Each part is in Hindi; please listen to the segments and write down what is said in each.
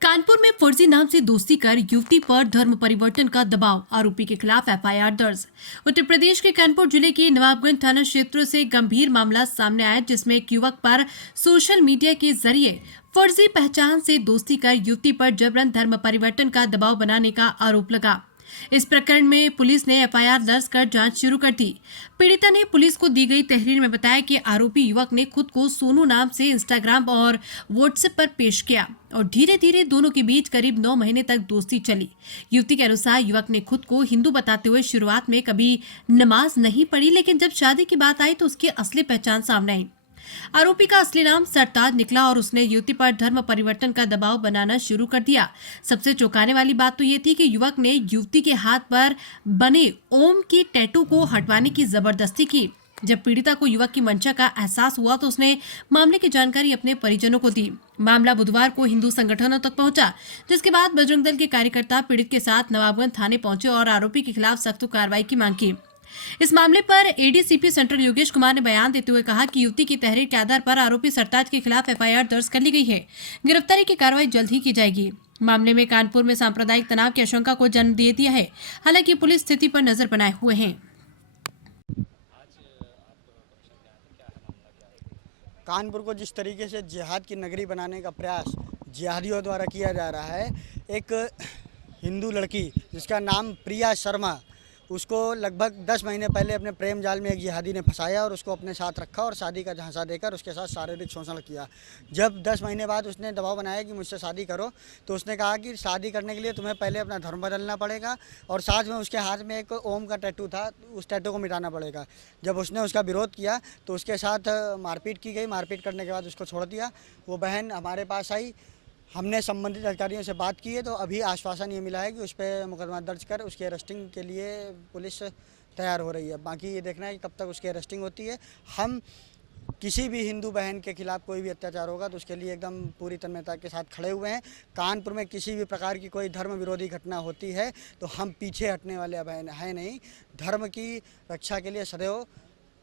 कानपुर में फर्जी नाम से दोस्ती कर युवती पर धर्म परिवर्तन का दबाव, आरोपी के खिलाफ एफआईआर दर्ज। उत्तर प्रदेश के कानपुर जिले के नवाबगंज थाना क्षेत्र से गंभीर मामला सामने आया, जिसमें एक युवक पर सोशल मीडिया के जरिए फर्जी पहचान से दोस्ती कर युवती पर जबरन धर्म परिवर्तन का दबाव बनाने का आरोप लगा। इस प्रकरण में पुलिस ने एफआईआर दर्ज कर जांच शुरू कर दी। पीड़िता ने पुलिस को दी गई तहरीर में बताया कि आरोपी युवक ने खुद को सोनू नाम से इंस्टाग्राम और व्हाट्सएप पर पेश किया और धीरे धीरे दोनों के बीच करीब 9 महीने तक दोस्ती चली। युवती के अनुसार युवक ने खुद को हिंदू बताते हुए शुरुआत में कभी नमाज नहीं पढ़ी, लेकिन जब शादी की बात आई तो उसकी असली पहचान सामने आई। आरोपी का असली नाम सरताज निकला और उसने युवती पर धर्म परिवर्तन का दबाव बनाना शुरू कर दिया। सबसे चौंकाने वाली बात तो ये थी कि युवक ने युवती के हाथ पर बने ओम की टैटू को हटवाने की जबरदस्ती की। जब पीड़िता को युवक की मंशा का एहसास हुआ तो उसने मामले की जानकारी अपने परिजनों को दी। मामला बुधवार को हिंदू संगठनों तक पहुंचा, जिसके बाद बजरंग दल के कार्यकर्ता पीड़ित के साथ नवाबगंज थाने पहुंचे और आरोपी के खिलाफ सख्त कार्रवाई की मांग की। इस मामले पर एडीसीपी सेंट्रल योगेश कुमार ने बयान देते हुए कहा कि युवती की तहरीर के आधार पर आरोपी सरताज के खिलाफ एफआईआर दर्ज कर ली गई है। गिरफ्तारी की कार्रवाई जल्द ही की जाएगी। मामले में कानपुर में सांप्रदायिक तनाव की आशंका को जन्म दे दिया है। हालांकि पुलिस स्थिति पर नजर बनाए हुए है। कानपुर को जिस तरीके से जिहाद की नगरी बनाने का प्रयास जिहादियों द्वारा किया जा रहा है, एक हिंदू लड़की जिसका नाम प्रिया शर्मा, उसको लगभग 10 महीने पहले अपने प्रेम जाल में एक जिहादी ने फंसाया और उसको अपने साथ रखा और शादी का झांसा देकर उसके साथ शारीरिक शोषण किया। जब 10 महीने बाद उसने दबाव बनाया कि मुझसे शादी करो, तो उसने कहा कि शादी करने के लिए तुम्हें पहले अपना धर्म बदलना पड़ेगा और साथ में उसके हाथ में एक ओम का टैटू था, उस टैटू को मिटाना पड़ेगा। जब उसने उसका विरोध किया तो उसके साथ मारपीट की गई। मारपीट करने के बाद उसको छोड़ दिया। वो बहन हमारे पास आई, हमने संबंधित अधिकारियों से बात की है तो अभी आश्वासन ये मिला है कि उस पर मुकदमा दर्ज कर उसकी अरेस्टिंग के लिए पुलिस तैयार हो रही है। बाकी ये देखना है कि कब तक उसकी अरेस्टिंग होती है। हम किसी भी हिंदू बहन के खिलाफ कोई भी अत्याचार होगा तो उसके लिए एकदम पूरी तन्मयता के साथ खड़े हुए हैं। कानपुर में किसी भी प्रकार की कोई धर्म विरोधी घटना होती है तो हम पीछे हटने वाले बहन है नहीं। धर्म की रक्षा के लिए सदैव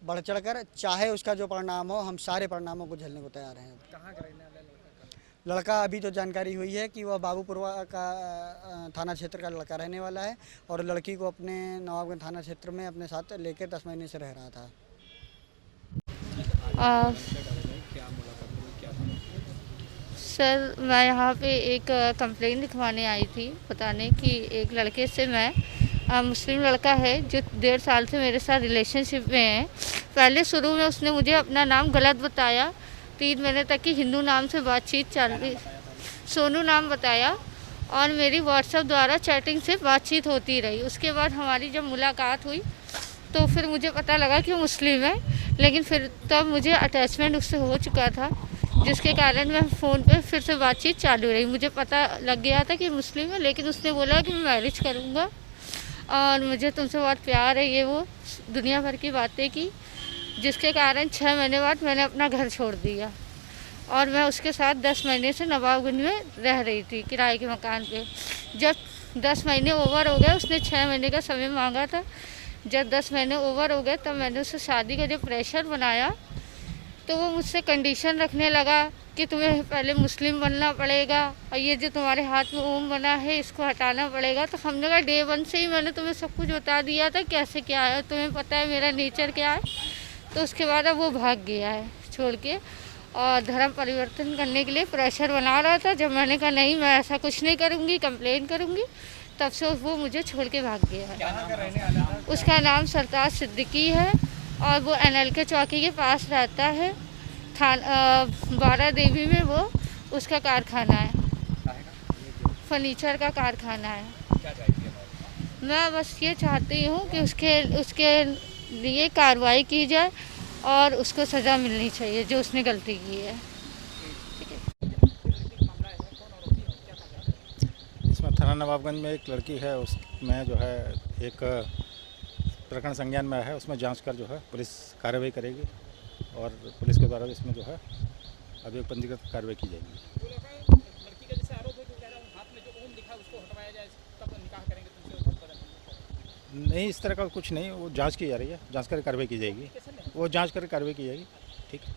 बढ़ चढ़ कर, चाहे उसका जो परिणाम हो, हम सारे परिणामों को झेलने को तैयार हैं। कहाँ का रहने वाला लड़का अभी जो जानकारी हुई है कि वह बाबूपुरवा का थाना क्षेत्र का लड़का रहने वाला है और लड़की को अपने नवाबगंज थाना क्षेत्र में अपने साथ लेकर 10 महीने से रह रहा था। सर, मैं यहाँ पे एक कंप्लेंट लिखवाने आई थी, बताने कि एक लड़के से मैं मुस्लिम लड़का है जो 1.5 साल से मेरे साथ रिलेशनशिप में है। पहले शुरू में उसने मुझे अपना नाम गलत बताया, 3 महीने तक की हिंदू नाम से बातचीत चल रही, सोनू नाम बताया और मेरी व्हाट्सएप द्वारा चैटिंग से बातचीत होती रही। उसके बाद हमारी जब मुलाकात हुई तो फिर मुझे पता लगा कि वो मुस्लिम है, लेकिन फिर तब मुझे अटैचमेंट उससे हो चुका था, जिसके कारण मैं फ़ोन पे फिर से बातचीत चालू रही। मुझे पता लग गया था कि मुस्लिम है, लेकिन उसने बोला कि मैं मैरिज करूँगा और मुझे तुमसे बहुत प्यार है, ये वो दुनिया भर की बातें की, जिसके कारण 6 महीने बाद मैंने अपना घर छोड़ दिया और मैं उसके साथ 10 महीने से नवाबगंज में रह रही थी किराए के मकान पे। जब 10 महीने ओवर हो गए, उसने 6 महीने का समय मांगा था। जब 10 महीने ओवर हो गए तब मैंने उससे शादी का जो प्रेशर बनाया तो वो मुझसे कंडीशन रखने लगा कि तुम्हें पहले मुस्लिम बनना पड़ेगा और ये जो तुम्हारे हाथ में ओम बना है इसको हटाना पड़ेगा। तो हमने कहा डे 1 से ही मैंने तुम्हें सब कुछ बता दिया था कैसे क्या है, तुम्हें पता है मेरा नेचर क्या है। तो उसके बाद अब वो भाग गया है छोड़ के और धर्म परिवर्तन करने के लिए प्रेशर बना रहा था। जब मैंने कहा नहीं, मैं ऐसा कुछ नहीं करूँगी, कंप्लेन करूँगी, तब से वो मुझे छोड़ के भाग गया है। उसका नाम सरताज सिद्दीकी है और वो NLK चौकी के पास रहता है। बारा देवी में वो उसका कारखाना है, फर्नीचर का कारखाना है। मैं बस ये चाहती हूँ कि उसके लिए कार्रवाई की जाए और उसको सज़ा मिलनी चाहिए जो उसने गलती की है। इसमें थाना नवाबगंज में एक लड़की है, उसमें जो है एक प्रकरण संज्ञान में है, उसमें जांच कर जो है पुलिस कार्रवाई करेगी और पुलिस के द्वारा इसमें जो है अभी पंजीकृत कार्रवाई की जाएगी। लड़की का जैसे आरोप है कि कह रहा हूँ हाथ में जो ओम लिखा है उसको हटवाया जाए, तब निकाह करेंगे तुमसे बहुत बदल। नहीं, इस तरह का कुछ नहीं, वो जांच की जा रही है, जांच कर कार्रवाई की जाएगी। वो जांच कर कार्रवाई की जाएगी। ठीक है।